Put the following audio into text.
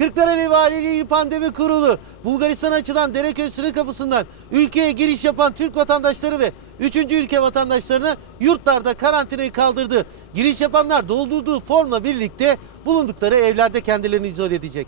Kırklareli Valiliği Pandemi Kurulu Bulgaristan'a açılan Dereköy sınır kapısından ülkeye giriş yapan Türk vatandaşları ve 3. ülke vatandaşlarını yurtlarda karantinayı kaldırdı. Giriş yapanlar doldurduğu formla birlikte bulundukları evlerde kendilerini izole edecek.